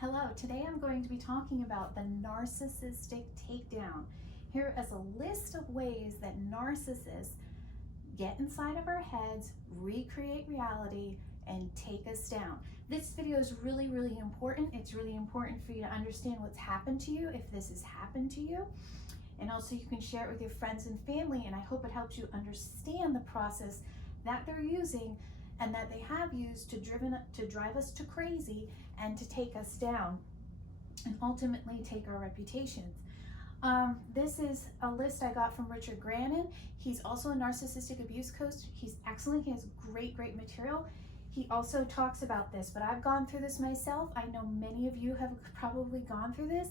Hello, today I'm going to be talking about the narcissistic takedown. Here is a list of ways that narcissists get inside of our heads, recreate reality, and take us down. This video is really important. It's really important for you to understand what's happened to you if this has happened to you. And also you can share it with your friends and family, and I hope it helps you understand the process that they're using and that they have used to drive us to crazy and to take us down and ultimately take our reputations. This is a list I got from Richard Grannon. He's also a narcissistic abuse coach. He's excellent. He has great material. He also talks about this, but I've gone through this myself. I know many of you have probably gone through this.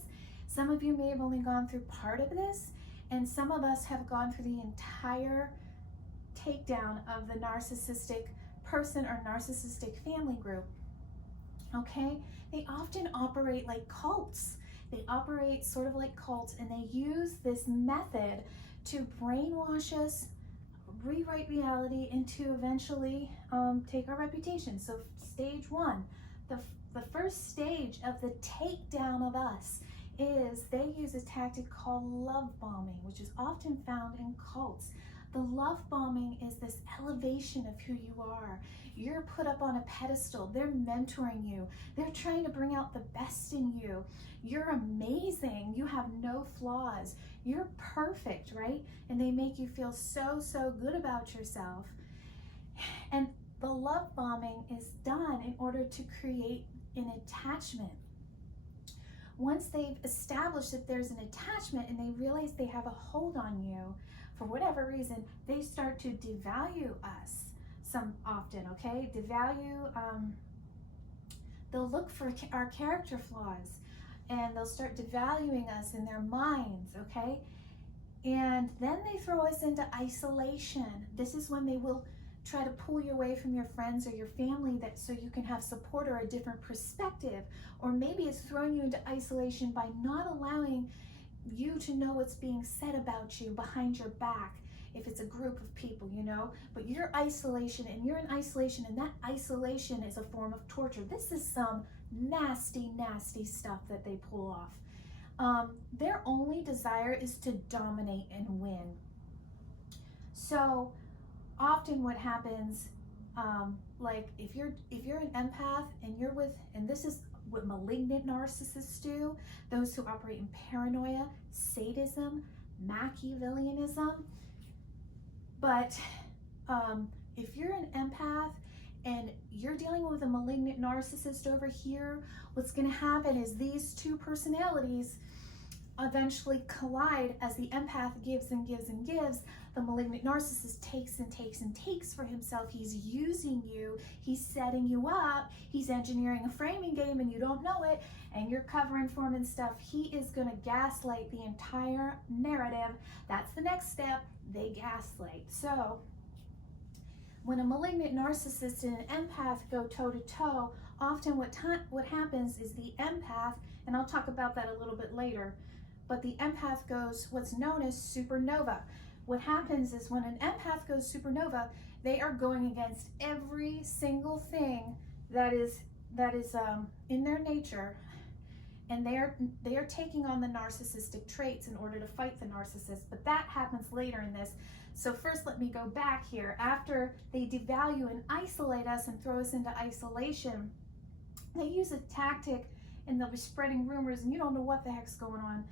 Some of you may have only gone through part of this, and some of us have gone through the entire takedown of the narcissistic person or narcissistic family group. Okay, they often operate like cults. They operate sort of like cults, and they use this method to brainwash us, rewrite reality, and to eventually take our reputation. So stage one, the first stage of the takedown of us is they use a tactic called love bombing, which is often found in cults. The love bombing is this elevation of who you are. You're put up on a pedestal. They're mentoring you. They're trying to bring out the best in you. You're amazing. You have no flaws. You're perfect, right? And they make you feel so good about yourself. And the love bombing is done in order to create an attachment. Once they've established that there's an attachment and they realize they have a hold on you, for whatever reason, they start to devalue us often, okay? They'll look for our character flaws, and they'll start devaluing us in their minds, okay? And then they throw us into isolation. This is when they will try to pull you away from your friends or your family so you can have support or a different perspective. Or maybe it's throwing you into isolation by not allowing you to know what's being said about you behind your back, if it's a group of people, you know. But you're in isolation, and that isolation is a form of torture. This is some nasty stuff that they pull off. Their only desire is to dominate and win. So often what happens, like if you're an empath and this is what malignant narcissists do, those who operate in paranoia, sadism, Machiavellianism. But if you're an empath and you're dealing with a malignant narcissist over here, what's going to happen is these two personalities eventually collide. As the empath gives and gives and gives, the malignant narcissist takes and takes for himself. He's using you, he's setting you up, he's engineering a framing game and you don't know it, and you're covering for him and stuff. He is going to gaslight the entire narrative. That's the next step. They gaslight. So when a malignant narcissist and an empath go toe to toe, often what happens is the empath, and I'll talk about that a little bit later, but the empath goes what's known as supernova. What happens is when an empath goes supernova, they are going against every single thing that is in their nature, and they are taking on the narcissistic traits in order to fight the narcissist. But that happens later in this. So first, let me go back here. After they devalue and isolate us and throw us into isolation, they use a tactic, and they'll be spreading rumors, and you don't know what the heck's going on.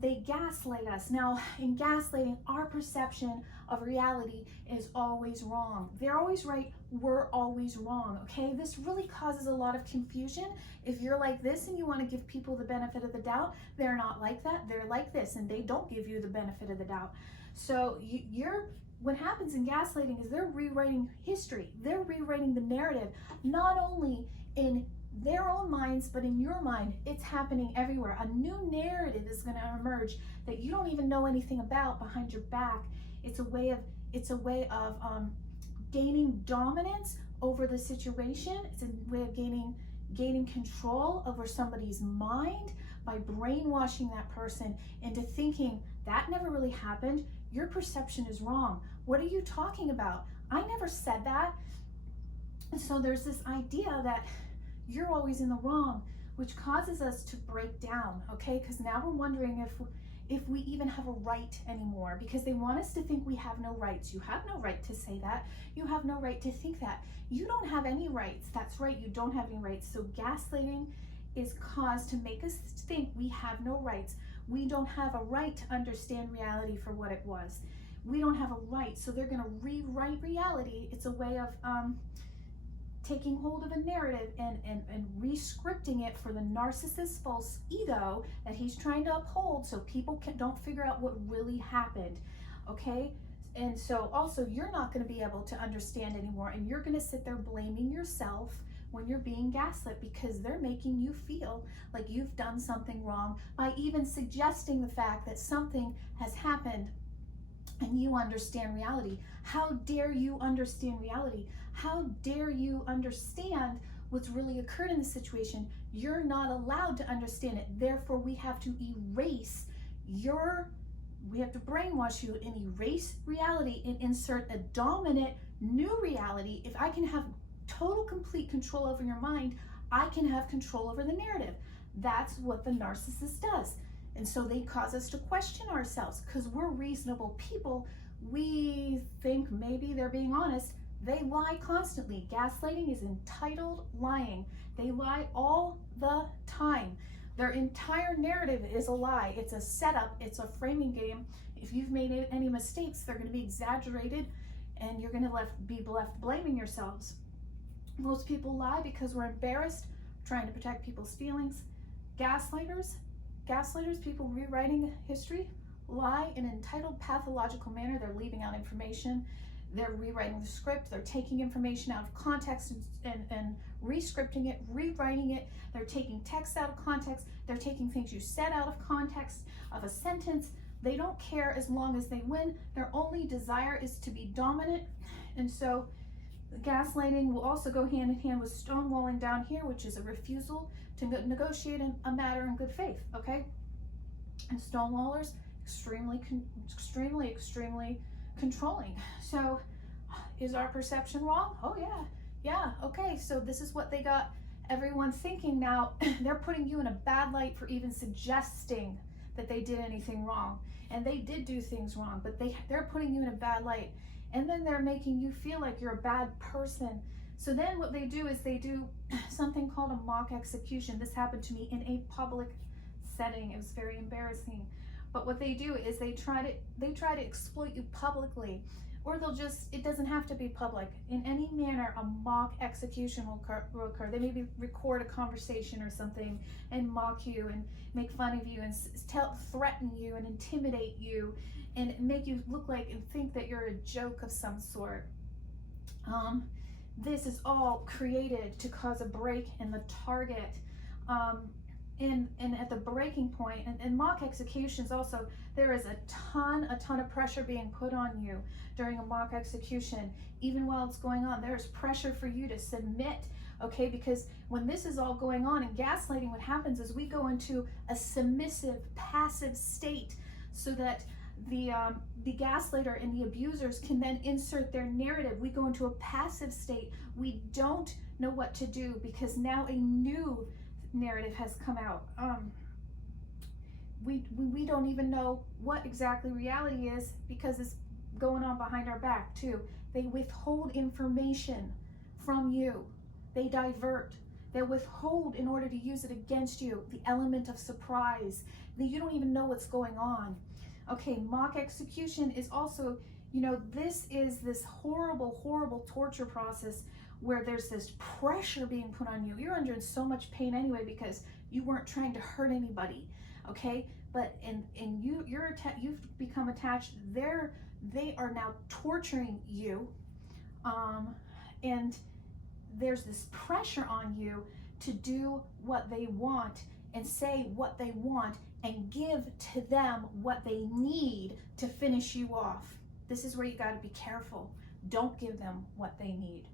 They gaslight us. Now, in gaslighting, our perception of reality is always wrong. They're always right, we're always wrong, okay? This really causes a lot of confusion. If you're like this and you want to give people the benefit of the doubt, they're not like that. They're like this, and they don't give you the benefit of the doubt. So what happens in gaslighting is they're rewriting history. They're rewriting the narrative, not only in their own minds, but in your mind. It's happening everywhere. A new narrative is going to emerge that you don't even know anything about behind your back. It's a way of gaining dominance over the situation. It's a way of gaining control over somebody's mind by brainwashing that person into thinking that never really happened. Your perception is wrong. What are you talking about? I never said that. And so there's this idea that you're always in the wrong, which causes us to break down, okay? Because now we're wondering if we even have a right anymore, because they want us to think we have no rights. You have no right to say that. You have no right to think that. You don't have any rights. That's right, you don't have any rights. So gaslighting is caused to make us think we have no rights. We don't have a right to understand reality for what it was. We don't have a right. So they're going to rewrite reality. It's a way of taking hold of a narrative and re-scripting it for the narcissist's false ego that he's trying to uphold, so people don't figure out what really happened, okay? And so also you're not going to be able to understand anymore, and you're going to sit there blaming yourself when you're being gaslit, because they're making you feel like you've done something wrong by even suggesting the fact that something has happened and you understand reality. How dare you understand reality? How dare you understand what's really occurred in the situation? You're not allowed to understand it. Therefore, we have to erase we have to brainwash you and erase reality and insert a dominant new reality. If I can have total, complete control over your mind, I can have control over the narrative. That's what the narcissist does. And so they cause us to question ourselves, because we're reasonable people. We think maybe they're being honest. They lie constantly. Gaslighting is entitled lying. They lie all the time. Their entire narrative is a lie. It's a setup. It's a framing game. If you've made any mistakes, they're going to be exaggerated, and you're going to be left blaming yourselves. Most people lie because we're embarrassed, trying to protect people's feelings. Gaslighters, people rewriting history, lie in an entitled, pathological manner. They're leaving out information. They're rewriting the script. They're taking information out of context and re-scripting it, rewriting it. They're taking text out of context. They're taking things you said out of context of a sentence. They don't care as long as they win. Their only desire is to be dominant. And so gaslighting will also go hand in hand with stonewalling down here, which is a refusal to negotiate a matter in good faith, okay? And stonewallers, extremely controlling. So is our perception wrong? Oh yeah, okay. So this is what they got everyone thinking now. They're putting you in a bad light for even suggesting that they did anything wrong. And they did do things wrong, but they're putting you in a bad light. And then they're making you feel like you're a bad person. So then what they do is they do something called a mock execution. This happened to me in a public setting. It was very embarrassing. But what they do is they try to exploit you publicly, or it doesn't have to be public. In any manner, a mock execution will occur. They maybe record a conversation or something and mock you and make fun of you and threaten you and intimidate you and make you look like and think that you're a joke of some sort. This is all created to cause a break in the target. And at the breaking point, and mock executions also, there is a ton of pressure being put on you during a mock execution. Even while it's going on, there's pressure for you to submit, okay? Because when this is all going on in gaslighting, what happens is we go into a submissive, passive state, so that the gaslighter and the abusers can then insert their narrative. We go into a passive state. We don't know what to do, because now a new narrative has come out. We don't even know what exactly reality is, because it's going on behind our back too. They withhold information from you. They divert. They withhold in order to use it against you. The element of surprise. You don't even know what's going on. Okay, mock execution is also, this is this horrible torture process where there's this pressure being put on you. You're under so much pain anyway, because you weren't trying to hurt anybody, okay? But you've become attached. They are now torturing you, and there's this pressure on you to do what they want and say what they want and give to them what they need to finish you off. This is where you got to be careful. Don't give them what they need.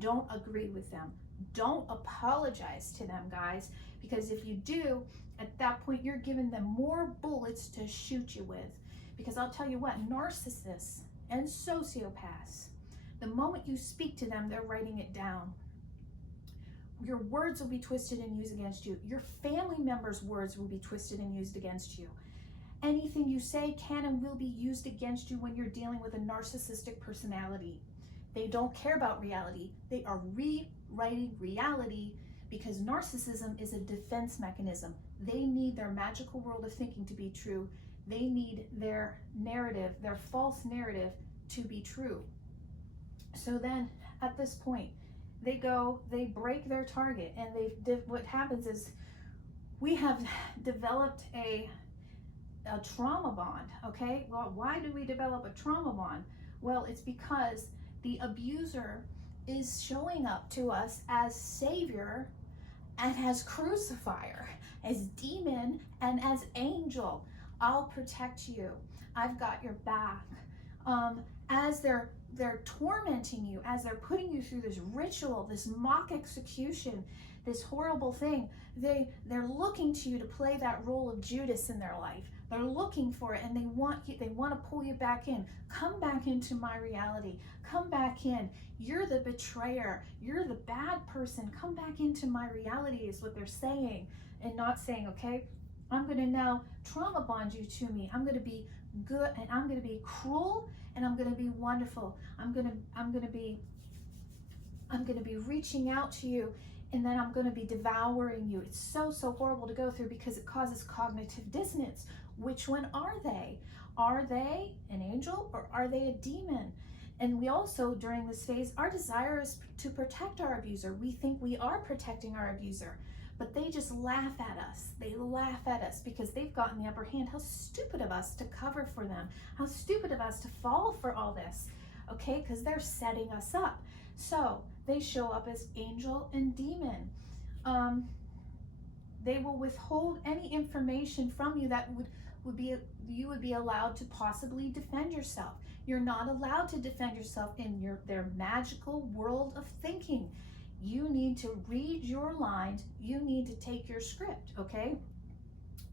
Don't agree with them. Don't apologize to them, guys, because if you do, at that point, you're giving them more bullets to shoot you with. Because I'll tell you what, narcissists and sociopaths, the moment you speak to them, they're writing it down. Your words will be twisted and used against you. Your family members' words will be twisted and used against you. Anything you say can and will be used against you when you're dealing with a narcissistic personality. They don't care about reality. They are rewriting reality because narcissism is a defense mechanism. They need their magical world of thinking to be true. They need their narrative, their false narrative, to be true. So then at this point, they break their target, and what happens is we have developed a trauma bond, okay? Well, why do we develop a trauma bond? Well, it's because the abuser is showing up to us as savior and as crucifier, as demon and as angel. I'll protect you. I've got your back. As they're tormenting you, as they're putting you through this ritual, this mock execution, this horrible thing, they're looking to you to play that role of Judas in their life. They're looking for it, and they want to pull you back in. Come back into my reality. Come back in. You're the betrayer. You're the bad person. Come back into my reality is what they're saying, and not saying, okay, I'm going to now trauma bond you to me. I'm going to be good, and I'm going to be cruel, and I'm going to be wonderful. I'm going to be reaching out to you, and then I'm going to be devouring you. It's so horrible to go through because it causes cognitive dissonance. Which one are they? Are they an angel or are they a demon? And we also, during this phase, our desire is to protect our abuser. We think we are protecting our abuser, but they just laugh at us. They laugh at us because they've gotten the upper hand. How stupid of us to cover for them. How stupid of us to fall for all this, okay? Because they're setting us up. So they show up as angel and demon. They will withhold any information from you that you would be allowed to possibly defend yourself. You're not allowed to defend yourself in their magical world of thinking. You need to read your lines. You need to take your script, okay?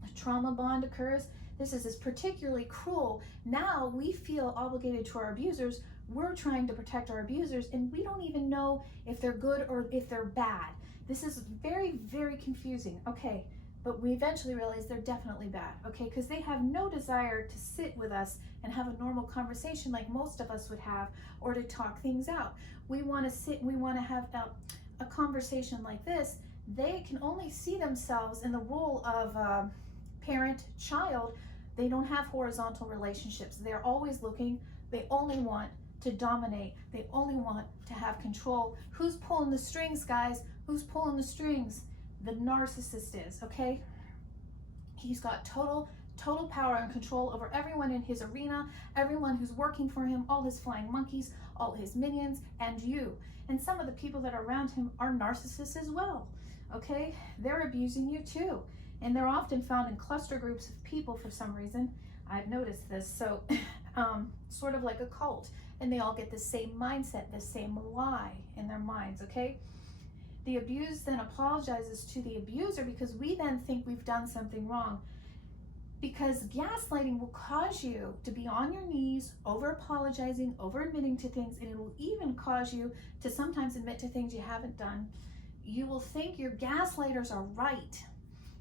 A trauma bond occurs. This is particularly cruel. Now we feel obligated to our abusers. We're trying to protect our abusers, and we don't even know if they're good or if they're bad. This is very, very confusing, okay? But we eventually realize they're definitely bad, okay? Because they have no desire to sit with us and have a normal conversation like most of us would have, or to talk things out. We want to sit, we want to have a conversation like this. They can only see themselves in the role of parent-child. They don't have horizontal relationships. They're always looking, they only want to dominate. They only want to have control. Who's pulling the strings, guys? Who's pulling the strings? The narcissist is, okay? He's got total power and control over everyone in his arena, everyone who's working for him, all his flying monkeys, all his minions, and you. And some of the people that are around him are narcissists as well, okay? They're abusing you too. And they're often found in cluster groups of people for some reason. I've noticed this. So sort of like a cult. And they all get the same mindset, the same lie in their minds, okay? The abused then apologizes to the abuser because we then think we've done something wrong. Because gaslighting will cause you to be on your knees, over apologizing, over admitting to things, and it will even cause you to sometimes admit to things you haven't done. You will think your gaslighters are right,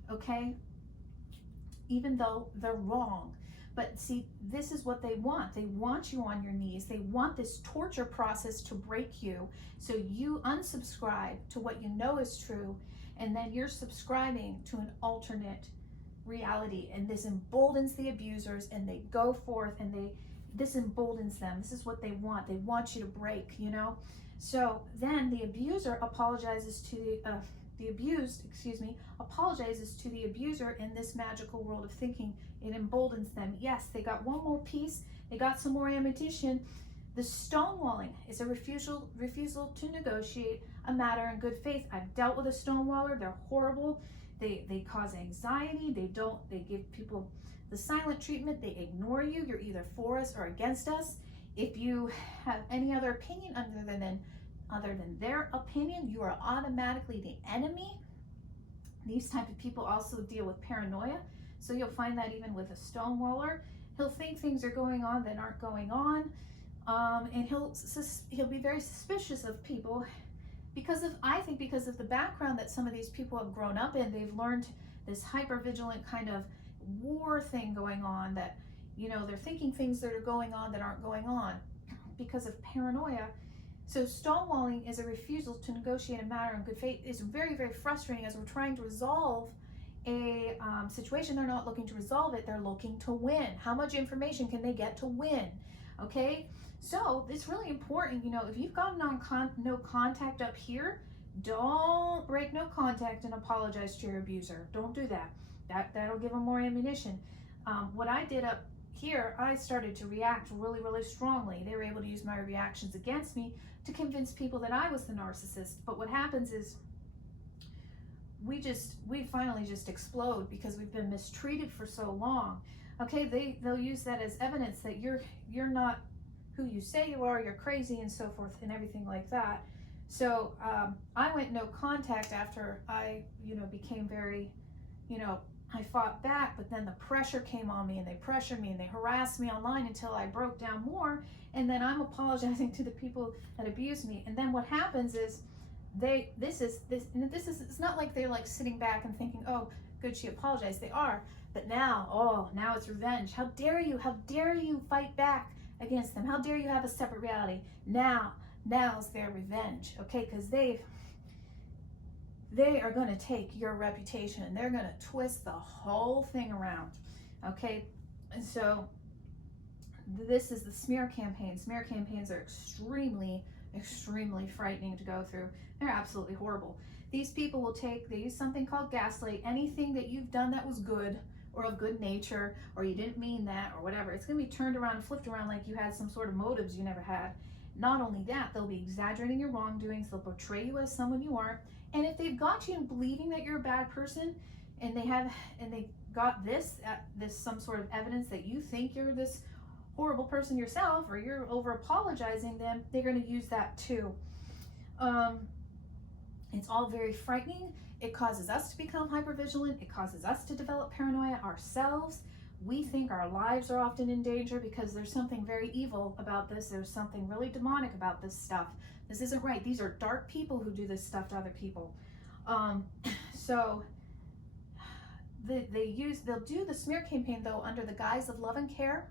okay? Even though they're wrong. But see, this is what they want. They want you on your knees. They want this torture process to break you. So you unsubscribe to what you know is true, and then you're subscribing to an alternate reality. And this emboldens the abusers, and they go forth, and this emboldens them. This is what they want. They want you to break, you know? So then the abuser apologizes to the abused, apologizes to the abuser in this magical world of thinking. It emboldens them. Yes, they got one more piece. They got some more ammunition. The stonewalling is a refusal to negotiate a matter in good faith. I've dealt with a stonewaller. They're horrible. They cause anxiety. They give people the silent treatment. They ignore you. You're either for us or against us. If you have any other opinion other than their opinion, you are automatically the enemy. These type of people also deal with paranoia. So you'll find that even with a stonewaller, he'll think things are going on that aren't going on, and he'll be very suspicious of people I think because of the background that some of these people have grown up in. They've learned this hyper-vigilant kind of war thing going on, that, you know, they're thinking things that are going on that aren't going on because of paranoia. So stonewalling is a refusal to negotiate a matter in good faith. It's very, very frustrating as we're trying to resolve a situation. They're not looking to resolve it, they're looking to win. How much information can they get to win? Okay, so it's really important, you know, if you've got no contact up here, don't break no contact and apologize to your abuser. Don't do that. That'll give them more ammunition. What I did up here, I started to react really, really strongly. They were able to use my reactions against me to convince people that I was the narcissist. But what happens is we finally just explode because we've been mistreated for so long. Okay, they'll use that as evidence that you're not who you say you are, you're crazy and so forth and everything like that. So I went no contact after I, you know, became very, you know, I fought back, but then the pressure came on me and they pressured me and they harassed me online until I broke down more. And then I'm apologizing to the people that abused me. And then what happens is it's not like they're like sitting back and thinking, oh, good, she apologized. They are, but now it's revenge. How dare you fight back against them? How dare you have a separate reality? Now's their revenge, okay? Because they are going to take your reputation and they're going to twist the whole thing around, okay? And so this is the smear campaign. Smear campaigns are extremely, extremely frightening to go through. They're absolutely horrible. These people they use something called gaslight. Anything that you've done that was good or of good nature, or you didn't mean that, or whatever, it's going to be turned around and flipped around like you had some sort of motives you never had. Not only that, they'll be exaggerating your wrongdoings. They'll portray you as someone you aren't. And if they've got you in believing that you're a bad person, and they got this some sort of evidence that you think you're this horrible person yourself, or you're over apologizing them, they're going to use that too. It's all very frightening. It causes us to become hypervigilant. It causes us to develop paranoia ourselves. We think our lives are often in danger because there's something very evil about this. There's something really demonic about this stuff. This isn't right. These are dark people who do this stuff to other people. So they'll do the smear campaign though under the guise of love and care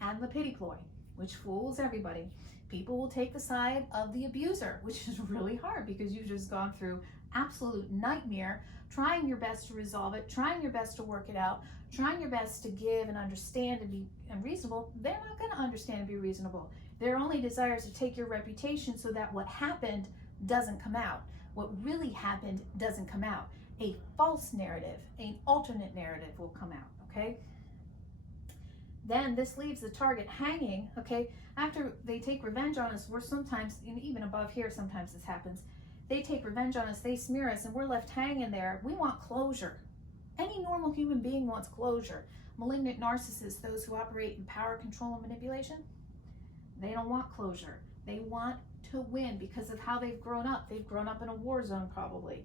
and the pity ploy, which fools everybody. People will take the side of the abuser, which is really hard because you've just gone through absolute nightmare, trying your best to resolve it, trying your best to work it out, trying your best to give and understand and be reasonable. They're not going to understand and be reasonable. Their only desire is to take your reputation so that what happened doesn't come out. What really happened doesn't come out. A false narrative, an alternate narrative will come out, okay? Then this leaves the target hanging, okay? After they take revenge on us, we're sometimes, even above here, sometimes this happens. They take revenge on us, they smear us, and we're left hanging there. We want closure. Any normal human being wants closure. Malignant narcissists, those who operate in power, control, and manipulation, they don't want closure. They want to win because of how they've grown up. They've grown up in a war zone probably.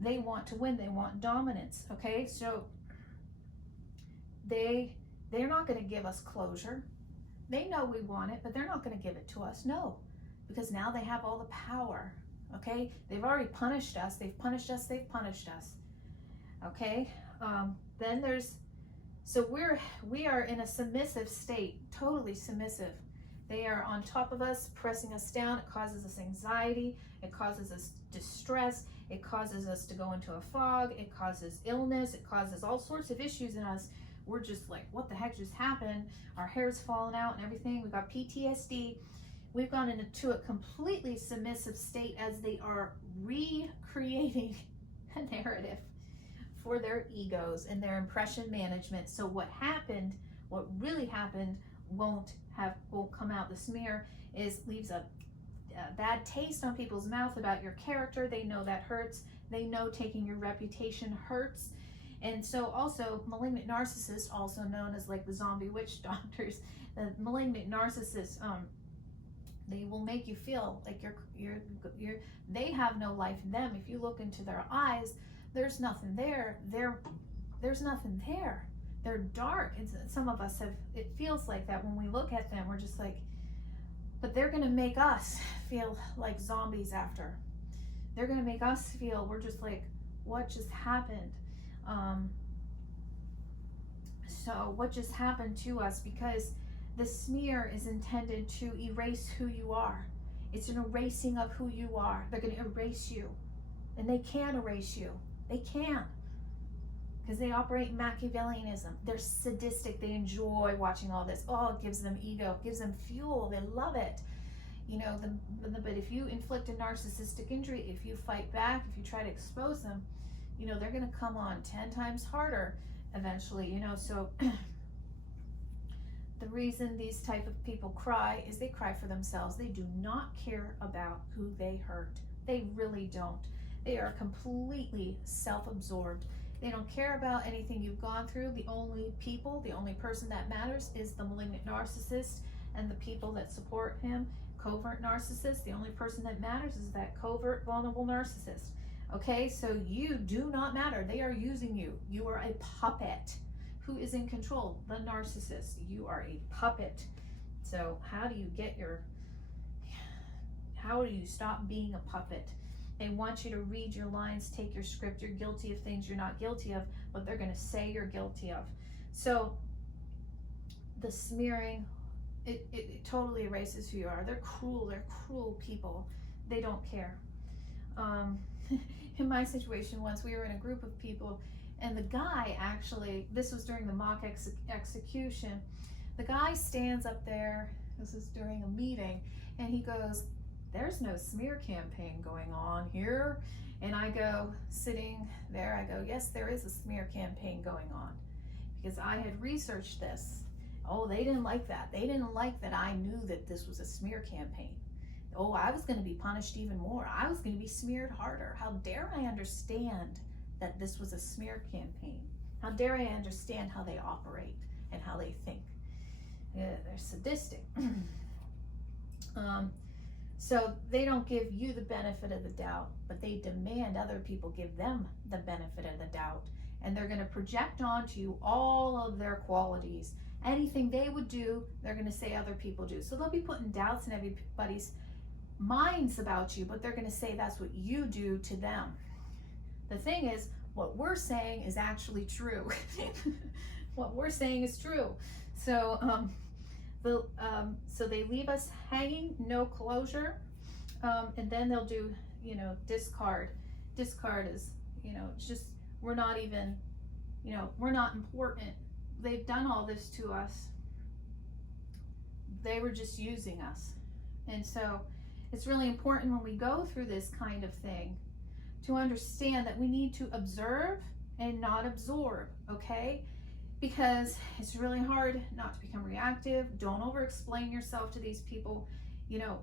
They want to win. They want dominance, okay? So they're not going to give us closure. They know we want it, but they're not going to give it to us. No, because now they have all the power, okay? They've already punished us. They've punished us. They've punished us, okay? Then we are in a submissive state, totally submissive. They are on top of us, pressing us down. It causes us anxiety. It causes us distress. It causes us to go into a fog. It causes illness. It causes all sorts of issues in us. We're just like, what the heck just happened? Our hair's falling out and everything. We've got PTSD. We've gone into a completely submissive state as they are recreating a narrative for their egos and their impression management. So what really happened won't come out. The smear leaves a bad taste on people's mouth about your character. They know that hurts. They know taking your reputation hurts. And so also malignant narcissists, also known as like the zombie witch doctors, the malignant narcissists, they will make you feel like they have no life in them. If you look into their eyes, there's nothing there. There's nothing there. They're dark. And some of us it feels like that when we look at them. We're just like, but they're going to make us feel like zombies after. They're going to make us feel, we're just like, what just happened? So what just happened to us? Because the smear is intended to erase who you are. It's an erasing of who you are. They're going to erase you. And they can erase you. They can. Because they operate in Machiavellianism. They're sadistic. They enjoy watching all this. Oh, it gives them ego. It gives them fuel. They love it. You know, but if you inflict a narcissistic injury, if you fight back, if you try to expose them, you know, they're going to come on 10 times harder eventually, you know. So the reason these type of people cry is they cry for themselves. They do not care about who they hurt. They really don't. They are completely self-absorbed. They don't care about anything you've gone through. The only person that matters is the malignant narcissist and the people that support him. Covert narcissist, the only person that matters is that covert, vulnerable narcissist. Okay, so you do not matter. They are using you. You are a puppet. Who is in control? The narcissist. You are a puppet. So how do you stop being a puppet? They want you to read your lines, take your script. You're guilty of things you're not guilty of, but they're going to say you're guilty of. So the smearing, it totally erases who you are. They're cruel people. They don't care. In my situation once, we were in a group of people, and the guy actually, this was during the mock execution, the guy stands up there, this is during a meeting, and he goes, "There's no smear campaign going on here." And I go, sitting there, I go, "Yes, there is a smear campaign going on," because I had researched this. Oh, they didn't like that. They didn't like that I knew that this was a smear campaign. Oh, I was going to be punished even more. I was going to be smeared harder. How dare I understand that this was a smear campaign? How dare I understand how they operate and how they think? Yeah, they're sadistic. So they don't give you the benefit of the doubt, but they demand other people give them the benefit of the doubt. And they're going to project onto you all of their qualities. Anything they would do, they're going to say other people do. So they'll be putting doubts in everybody's minds about you, but they're going to say that's what you do to them. The thing is, what we're saying is actually true. What we're saying is true. So so they leave us hanging, no closure, and then they'll do, you know, discard. Discard is, you know, it's just, we're not even, you know, we're not important. They've done all this to us. They were just using us. And so it's really important when we go through this kind of thing to understand that we need to observe and not absorb, okay? Because it's really hard not to become reactive. Don't over-explain yourself to these people. You know,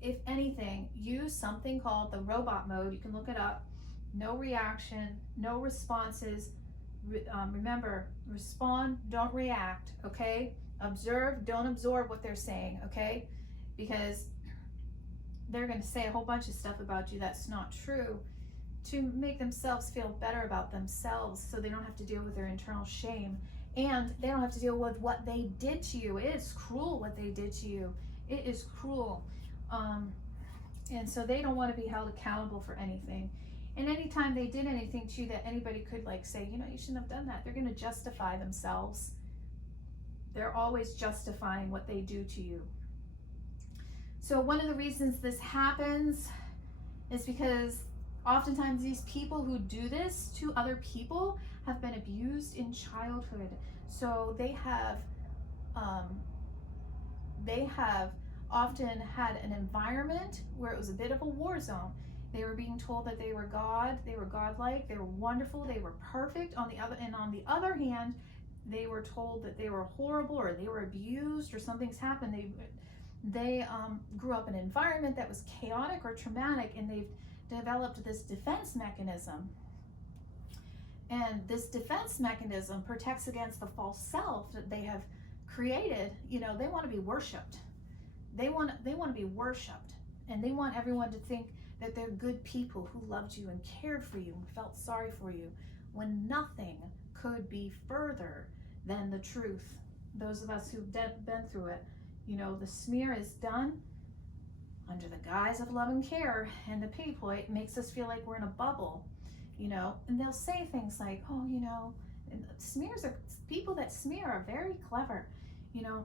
if anything, use something called the robot mode. You can look it up. No reaction, no responses. Remember, respond, don't react, okay? Observe, don't absorb what they're saying, okay? Because they're going to say a whole bunch of stuff about you that's not true to make themselves feel better about themselves, so they don't have to deal with their internal shame, and they don't have to deal with what they did to you. It is cruel what they did to you. It is cruel. And so they don't want to be held accountable for anything. And anytime they did anything to you that anybody could like say, you know, you shouldn't have done that, they're going to justify themselves. They're always justifying what they do to you. So one of the reasons this happens is because oftentimes these people who do this to other people have been abused in childhood. So they have often had an environment where it was a bit of a war zone. They were being told that they were God, they were godlike, they were wonderful, they were perfect. On the other hand, they were told that they were horrible, or they were abused, or something's happened. They grew up in an environment that was chaotic or traumatic, and they've developed this defense mechanism. And this defense mechanism protects against the false self that they have created. You know, they want to be worshipped. They want to be worshipped, and they want everyone to think that they're good people who loved you and cared for you and felt sorry for you, when nothing could be further than the truth. Those of us who've been through it, you know, the smear is done. under the guise of love and care and the pity play, it makes us feel like we're in a bubble, you know, and they'll say things like, oh, you know, and people that smear are very clever, you know,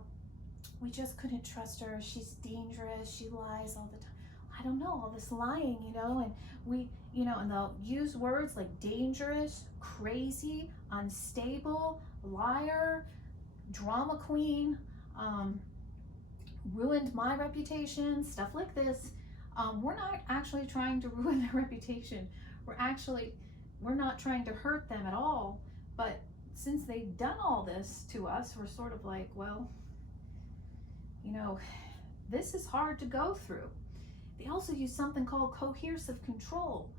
we just couldn't trust her, she's dangerous, she lies all the time. I don't know, all this lying, you know, and we, you know, and they'll use words like dangerous, crazy, unstable, liar, drama queen, ruined my reputation, stuff like this. We're not actually trying to ruin their reputation. We're not trying to hurt them at all. But since they've done all this to us, we're sort of like, well, you know, this is hard to go through. They also use something called coercive control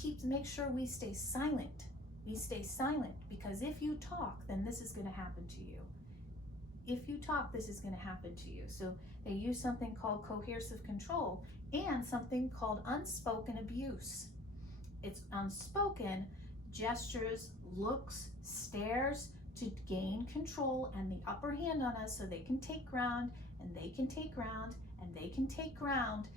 to make sure we stay silent. We stay silent because if you talk, then this is going to happen to you. If you talk, this is going to happen to you. So they use something called coercive control and something called unspoken abuse. It's unspoken gestures, looks, stares to gain control and the upper hand on us so they can take ground and they can take ground and they can take ground.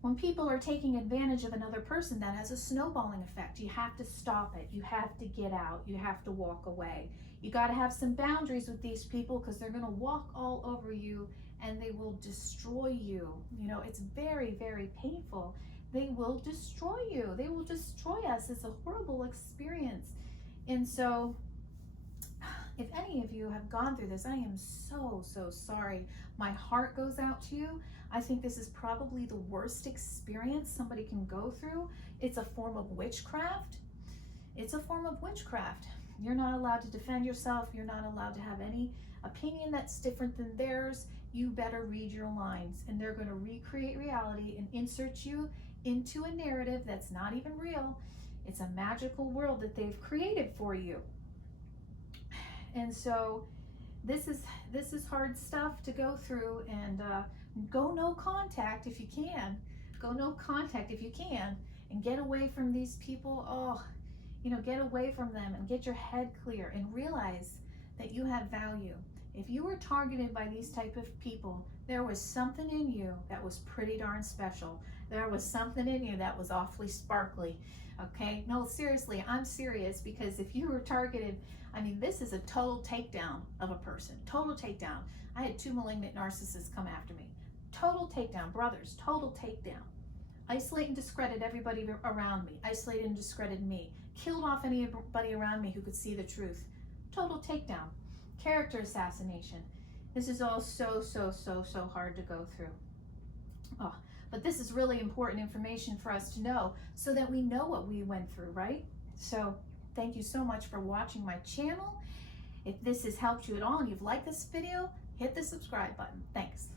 When people are taking advantage of another person, that has a snowballing effect. You have to stop it. You have to get out. You have to walk away. You got to have some boundaries with these people because they're going to walk all over you and they will destroy you. You know, it's very, very painful. They will destroy you. They will destroy us. It's a horrible experience. And so if any of you have gone through this, I am so, so sorry. My heart goes out to you. I think this is probably the worst experience somebody can go through. It's a form of witchcraft. It's a form of witchcraft. You're not allowed to defend yourself. You're not allowed to have any opinion that's different than theirs. You better read your lines, and they're going to recreate reality and insert you into a narrative that's not even real. It's a magical world that they've created for you. And so this is hard stuff to go through, and go no contact if you can. Go no contact if you can, and get away from these people. Oh, you know, get away from them and get your head clear and realize that you have value. If you were targeted by these type of people, there was something in you that was pretty darn special. There was something in you that was awfully sparkly. Okay? No, seriously, I'm serious, because if you were targeted, I mean, this is a total takedown of a person. Total takedown. I had 2 malignant narcissists come after me. Total takedown, brothers, total takedown. Isolate and discredit everybody around me. Isolated and discredited me. Killed off anybody around me who could see the truth. Total takedown. Character assassination. This is all so, so, so, so hard to go through. Oh, but this is really important information for us to know so that we know what we went through, right? So thank you so much for watching my channel. If this has helped you at all and you've liked this video, hit the subscribe button. Thanks.